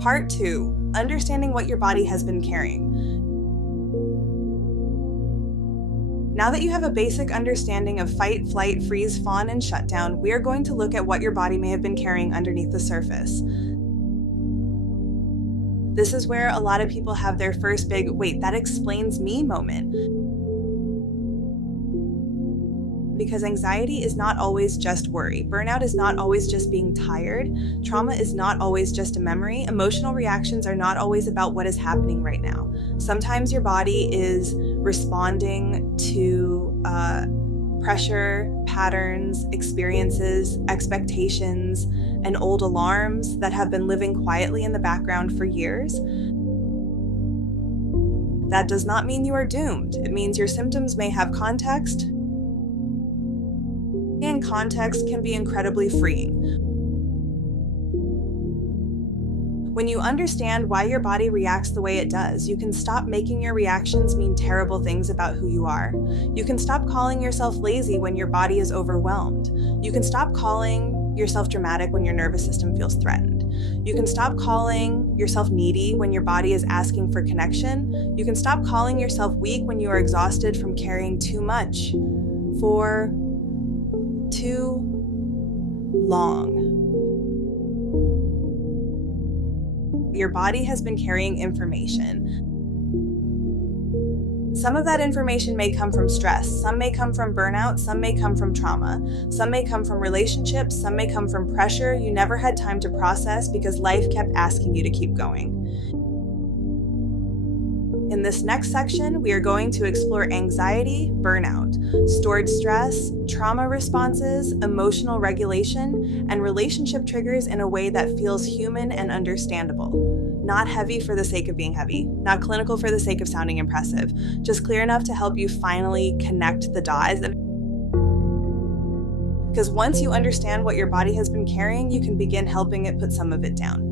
Part 2. Understanding what your body has been carrying. Now that you have a basic understanding of fight, flight, freeze, fawn, and shutdown, we are going to look at what your body may have been carrying underneath the surface. This is where a lot of people have their first big, wait, that explains me moment. Because anxiety is not always just worry. Burnout is not always just being tired. Trauma is not always just a memory. Emotional reactions are not always about what is happening right now. Sometimes your body is responding to pressure, patterns, experiences, expectations, and old alarms that have been living quietly in the background for years. That does not mean you are doomed. It means your symptoms may have context, and context can be incredibly freeing. When you understand why your body reacts the way it does, you can stop making your reactions mean terrible things about who you are. You can stop calling yourself lazy when your body is overwhelmed. You can stop calling yourself dramatic when your nervous system feels threatened. You can stop calling yourself needy when your body is asking for connection. You can stop calling yourself weak when you are exhausted from carrying too much for too long. Your body has been carrying information. Some of that information may come from stress, some may come from burnout, some may come from trauma, some may come from relationships, some may come from pressure you never had time to process because life kept asking you to keep going. In this next section, we are going to explore anxiety, burnout, stored stress, trauma responses, emotional regulation, and relationship triggers in a way that feels human and understandable. Not heavy for the sake of being heavy, not clinical for the sake of sounding impressive, just clear enough to help you finally connect the dots. Because once you understand what your body has been carrying, you can begin helping it put some of it down.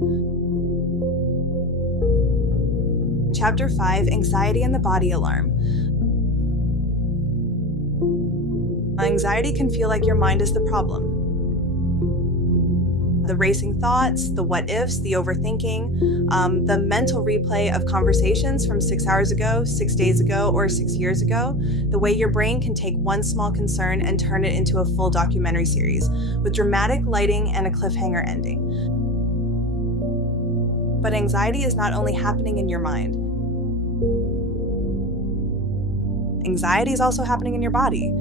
Chapter 5, Anxiety and the Body Alarm. Anxiety can feel like your mind is the problem. The racing thoughts, the what-ifs, the overthinking, the mental replay of conversations from 6 hours ago, 6 days ago, or 6 years ago, the way your brain can take one small concern and turn it into a full documentary series, with dramatic lighting and a cliffhanger ending. But anxiety is not only happening in your mind. Anxiety is also happening in your body.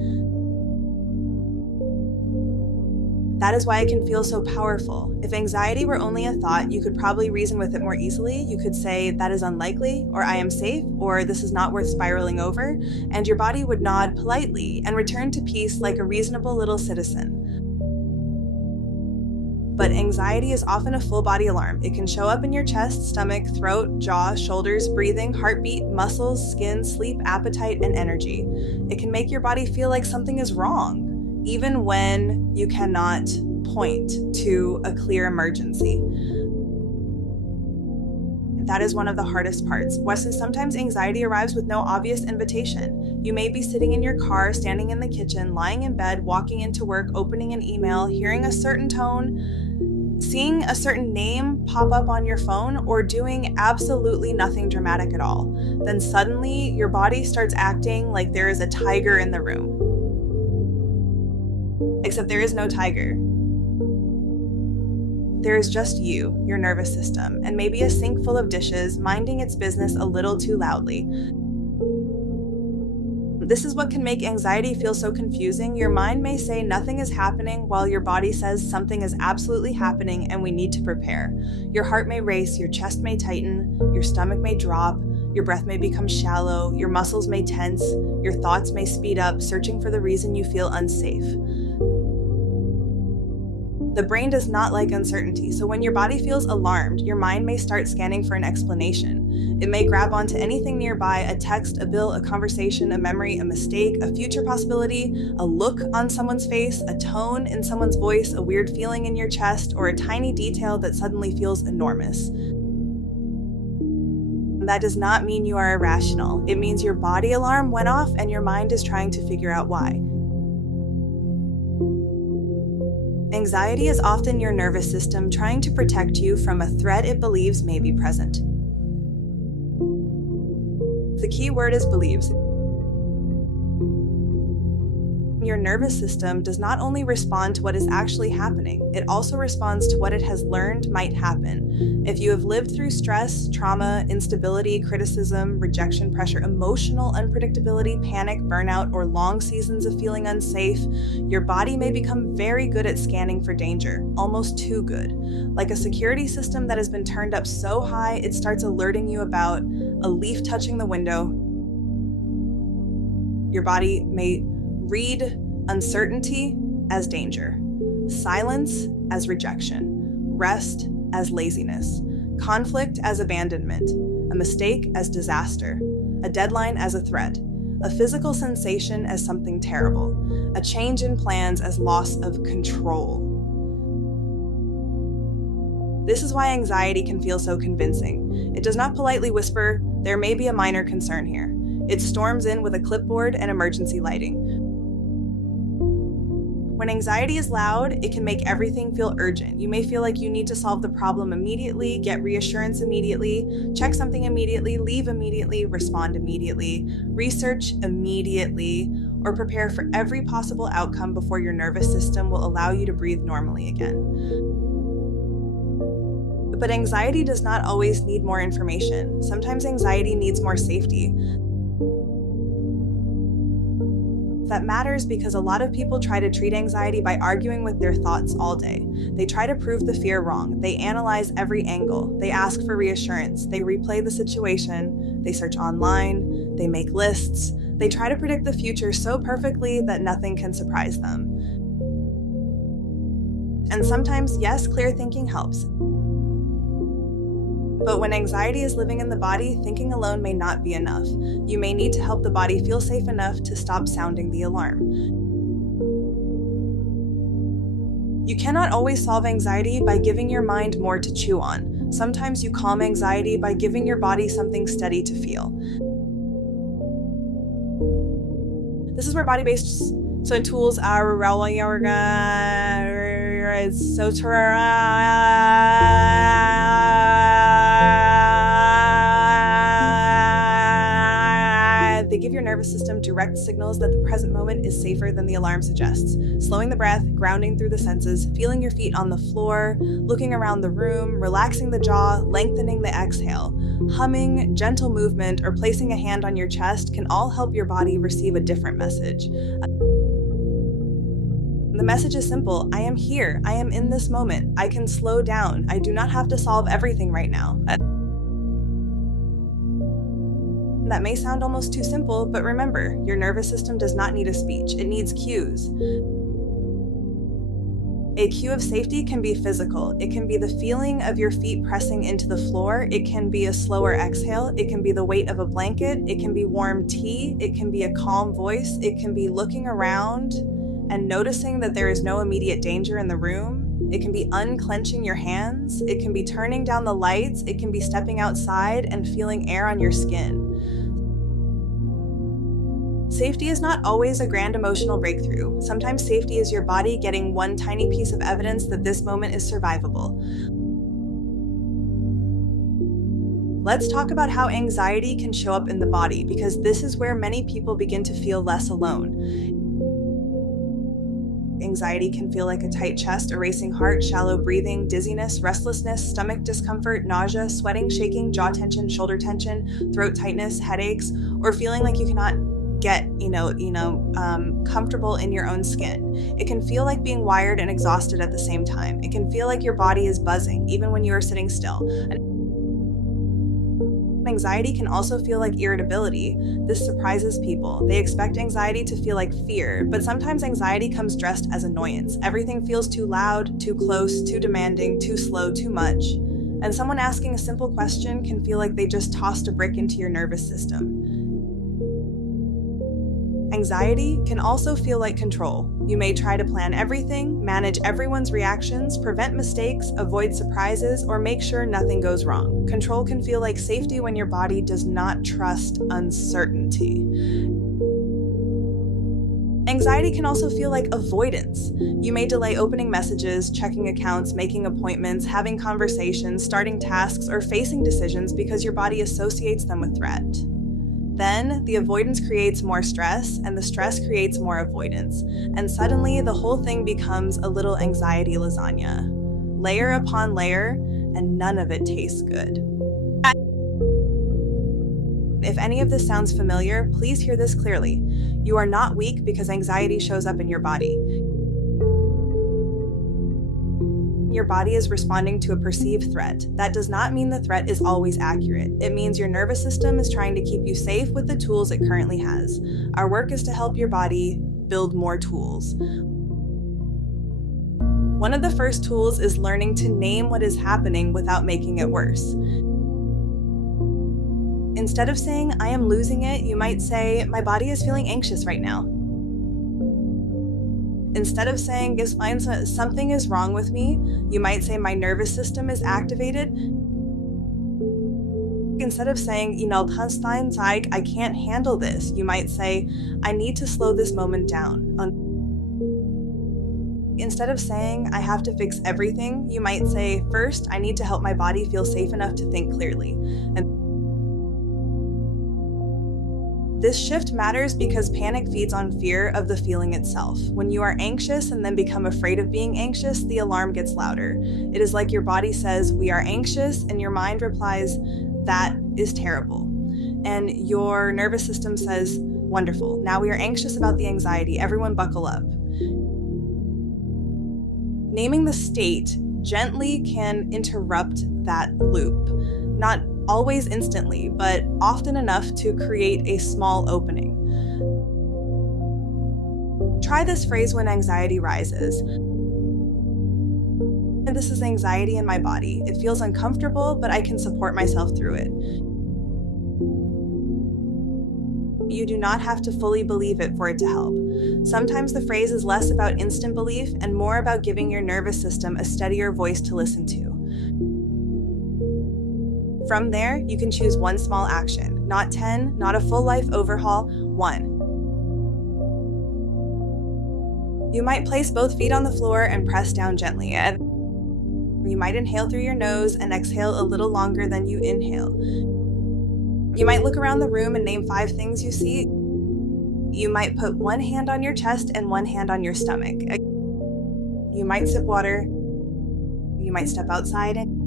That is why it can feel so powerful. If anxiety were only a thought, you could probably reason with it more easily. You could say, that is unlikely, or I am safe, or this is not worth spiraling over, and your body would nod politely and return to peace like a reasonable little citizen. But anxiety is often a full body alarm. It can show up in your chest, stomach, throat, jaw, shoulders, breathing, heartbeat, muscles, skin, sleep, appetite, and energy. It can make your body feel like something is wrong, even when you cannot point to a clear emergency. That is one of the hardest parts. Sometimes anxiety arrives with no obvious invitation. You may be sitting in your car, standing in the kitchen, lying in bed, walking into work, opening an email, hearing a certain tone, seeing a certain name pop up on your phone, or doing absolutely nothing dramatic at all. Then suddenly, your body starts acting like there is a tiger in the room. Except there is no tiger. There is just you, your nervous system, and maybe a sink full of dishes, minding its business a little too loudly. This is what can make anxiety feel so confusing. Your mind may say nothing is happening while your body says something is absolutely happening and we need to prepare. Your heart may race, your chest may tighten, your stomach may drop, your breath may become shallow, your muscles may tense, your thoughts may speed up, searching for the reason you feel unsafe. The brain does not like uncertainty, so when your body feels alarmed, your mind may start scanning for an explanation. It may grab onto anything nearby, a text, a bill, a conversation, a memory, a mistake, a future possibility, a look on someone's face, a tone in someone's voice, a weird feeling in your chest, or a tiny detail that suddenly feels enormous. That does not mean you are irrational. It means your body alarm went off and your mind is trying to figure out why. Anxiety is often your nervous system trying to protect you from a threat it believes may be present. The key word is believes. Your nervous system does not only respond to what is actually happening, it also responds to what it has learned might happen. If you have lived through stress, trauma, instability, criticism, rejection, pressure, emotional unpredictability, panic, burnout, or long seasons of feeling unsafe, your body may become very good at scanning for danger, almost too good. Like a security system that has been turned up so high, it starts alerting you about a leaf touching the window. Your body may read uncertainty as danger, silence as rejection, rest as laziness, conflict as abandonment, a mistake as disaster, a deadline as a threat, a physical sensation as something terrible, a change in plans as loss of control. This is why anxiety can feel so convincing. It does not politely whisper, "There may be a minor concern here." It storms in with a clipboard and emergency lighting. When anxiety is loud, it can make everything feel urgent. You may feel like you need to solve the problem immediately, get reassurance immediately, check something immediately, leave immediately, respond immediately, research immediately, or prepare for every possible outcome before your nervous system will allow you to breathe normally again. But anxiety does not always need more information. Sometimes anxiety needs more safety. That matters because a lot of people try to treat anxiety by arguing with their thoughts all day. They try to prove the fear wrong. They analyze every angle. They ask for reassurance. They replay the situation. They search online. They make lists. They try to predict the future so perfectly that nothing can surprise them. And sometimes, yes, clear thinking helps. But when anxiety is living in the body, thinking alone may not be enough. You may need to help the body feel safe enough to stop sounding the alarm. You cannot always solve anxiety by giving your mind more to chew on. Sometimes you calm anxiety by giving your body something steady to feel. This is where body-based tools are really so they give your nervous system direct signals that the present moment is safer than the alarm suggests. Slowing the breath, grounding through the senses, feeling your feet on the floor, looking around the room, relaxing the jaw, lengthening the exhale. Humming, gentle movement, or placing a hand on your chest can all help your body receive a different message. The message is simple. I am here. I am in this moment. I can slow down. I do not have to solve everything right now. That may sound almost too simple, but remember, your nervous system does not need a speech. It needs cues. A cue of safety can be physical. It can be the feeling of your feet pressing into the floor. It can be a slower exhale. It can be the weight of a blanket. It can be warm tea. It can be a calm voice. It can be looking around and noticing that there is no immediate danger in the room. It can be unclenching your hands. It can be turning down the lights. It can be stepping outside and feeling air on your skin. Safety is not always a grand emotional breakthrough. Sometimes safety is your body getting one tiny piece of evidence that this moment is survivable. Let's talk about how anxiety can show up in the body, because this is where many people begin to feel less alone. Anxiety can feel like a tight chest, a racing heart, shallow breathing, dizziness, restlessness, stomach discomfort, nausea, sweating, shaking, jaw tension, shoulder tension, throat tightness, headaches, or feeling like you cannot get, comfortable in your own skin. It can feel like being wired and exhausted at the same time. It can feel like your body is buzzing, even when you are sitting still. Anxiety can also feel like irritability. This surprises people. They expect anxiety to feel like fear, but sometimes anxiety comes dressed as annoyance. Everything feels too loud, too close, too demanding, too slow, too much. And someone asking a simple question can feel like they just tossed a brick into your nervous system. Anxiety can also feel like control. You may try to plan everything, manage everyone's reactions, prevent mistakes, avoid surprises, or make sure nothing goes wrong. Control can feel like safety when your body does not trust uncertainty. Anxiety can also feel like avoidance. You may delay opening messages, checking accounts, making appointments, having conversations, starting tasks, or facing decisions because your body associates them with threat. Then, the avoidance creates more stress, and the stress creates more avoidance, and suddenly the whole thing becomes a little anxiety lasagna. Layer upon layer, and none of it tastes good. If any of this sounds familiar, please hear this clearly. You are not weak because anxiety shows up in your body. Your body is responding to a perceived threat. That does not mean the threat is always accurate. It means your nervous system is trying to keep you safe with the tools it currently has. Our work is to help your body build more tools. One of the first tools is learning to name what is happening without making it worse. Instead of saying, "I am losing it," you might say, "My body is feeling anxious right now." Instead of saying, "Something is wrong with me," you might say, "My nervous system is activated." Instead of saying, "I can't handle this," you might say, "I need to slow this moment down." Instead of saying, "I have to fix everything," you might say, "First, I need to help my body feel safe enough to think clearly." And this shift matters because panic feeds on fear of the feeling itself. When you are anxious and then become afraid of being anxious, the alarm gets louder. It is like your body says, "We are anxious," and your mind replies, "That is terrible." And your nervous system says, "Wonderful. Now we are anxious about the anxiety. Everyone buckle up." Naming the state gently can interrupt that loop. Not always instantly, but often enough to create a small opening. Try this phrase when anxiety rises. "This is anxiety in my body. It feels uncomfortable, but I can support myself through it." You do not have to fully believe it for it to help. Sometimes the phrase is less about instant belief and more about giving your nervous system a steadier voice to listen to. From there, you can choose one small action, not 10, not a full life overhaul, one. You might place both feet on the floor and press down gently. You might inhale through your nose and exhale a little longer than you inhale. You might look around the room and name 5 things you see. You might put one hand on your chest and one hand on your stomach. You might sip water. You might step outside and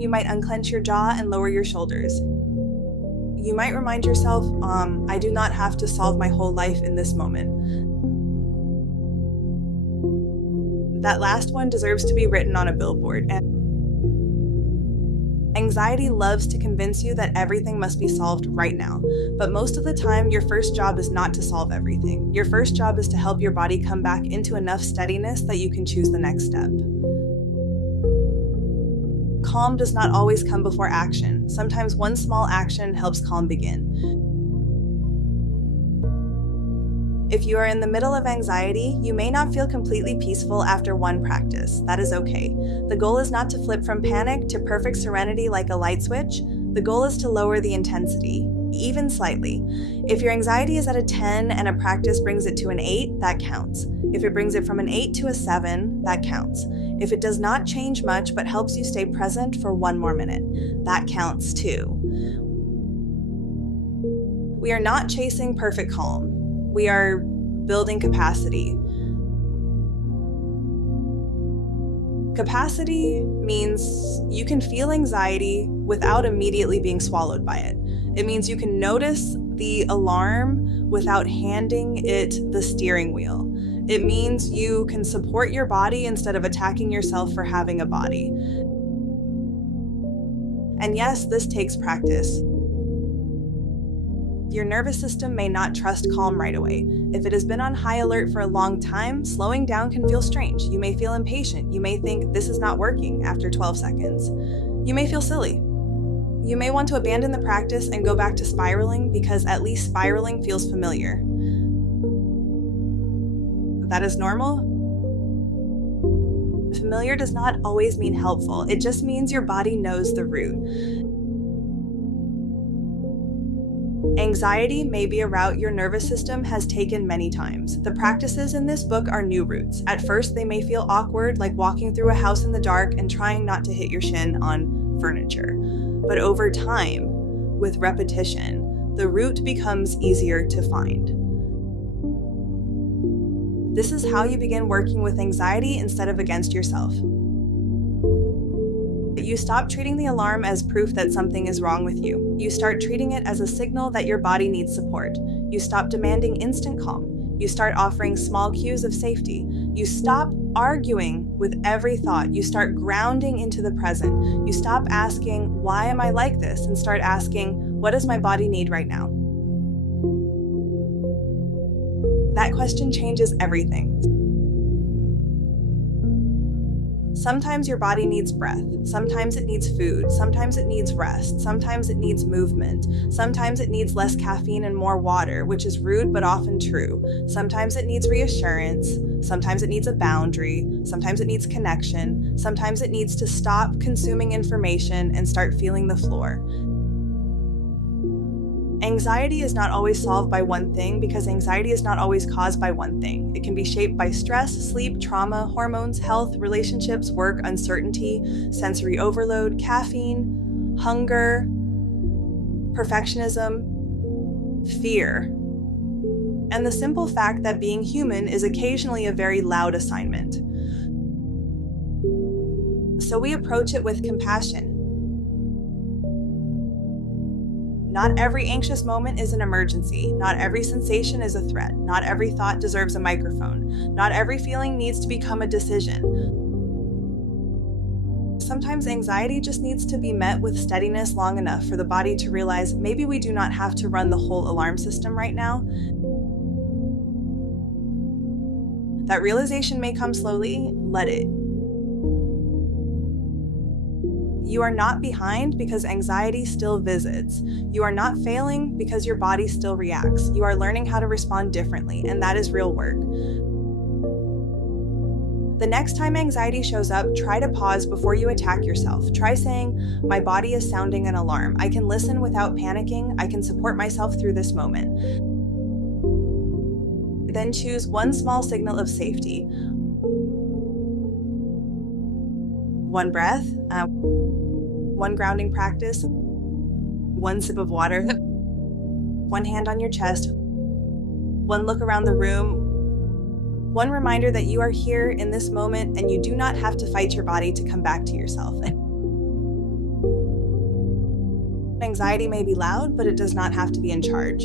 you might unclench your jaw and lower your shoulders. You might remind yourself, I do not have to solve my whole life in this moment. That last one deserves to be written on a billboard. Anxiety loves to convince you that everything must be solved right now. But most of the time, your first job is not to solve everything. Your first job is to help your body come back into enough steadiness that you can choose the next step. Calm does not always come before action. Sometimes one small action helps calm begin. If you are in the middle of anxiety, you may not feel completely peaceful after one practice. That is okay. The goal is not to flip from panic to perfect serenity like a light switch. The goal is to lower the intensity, even slightly. If your anxiety is at a 10 and a practice brings it to an 8, that counts. If it brings it from an 8 to a 7, that counts. If it does not change much but helps you stay present for 1 more minute, that counts too. We are not chasing perfect calm. We are building capacity. Capacity means you can feel anxiety without immediately being swallowed by it. It means you can notice the alarm without handing it the steering wheel. It means you can support your body instead of attacking yourself for having a body. And yes, this takes practice. Your nervous system may not trust calm right away. If it has been on high alert for a long time, slowing down can feel strange. You may feel impatient. You may think this is not working after 12 seconds. You may feel silly. You may want to abandon the practice and go back to spiraling because at least spiraling feels familiar. That is normal. Familiar does not always mean helpful. It just means your body knows the route. Anxiety may be a route your nervous system has taken many times. The practices in this book are new routes. At first, they may feel awkward, like walking through a house in the dark and trying not to hit your shin on furniture. But over time, with repetition, the route becomes easier to find. This is how you begin working with anxiety instead of against yourself. You stop treating the alarm as proof that something is wrong with you. You start treating it as a signal that your body needs support. You stop demanding instant calm. You start offering small cues of safety. You stop arguing with every thought. You start grounding into the present. You stop asking, why am I like this? And start asking, what does my body need right now? That question changes everything. Sometimes your body needs breath. Sometimes it needs food. Sometimes it needs rest. Sometimes it needs movement. Sometimes it needs less caffeine and more water, which is rude but often true. Sometimes it needs reassurance. Sometimes it needs a boundary. Sometimes it needs connection. Sometimes it needs to stop consuming information and start feeling the floor. Anxiety is not always solved by one thing because anxiety is not always caused by one thing. It can be shaped by stress, sleep, trauma, hormones, health, relationships, work, uncertainty, sensory overload, caffeine, hunger, perfectionism, fear, and the simple fact that being human is occasionally a very loud assignment. So we approach it with compassion. Not every anxious moment is an emergency. Not every sensation is a threat. Not every thought deserves a microphone. Not every feeling needs to become a decision. Sometimes anxiety just needs to be met with steadiness long enough for the body to realize maybe we do not have to run the whole alarm system right now. That realization may come slowly. Let it. You are not behind because anxiety still visits. You are not failing because your body still reacts. You are learning how to respond differently, and that is real work. The next time anxiety shows up, try to pause before you attack yourself. Try saying, my body is sounding an alarm. I can listen without panicking. I can support myself through this moment. Then choose one small signal of safety. One breath, one grounding practice, one sip of water, one hand on your chest, one look around the room, one reminder that you are here in this moment and you do not have to fight your body to come back to yourself. Anxiety may be loud, but it does not have to be in charge.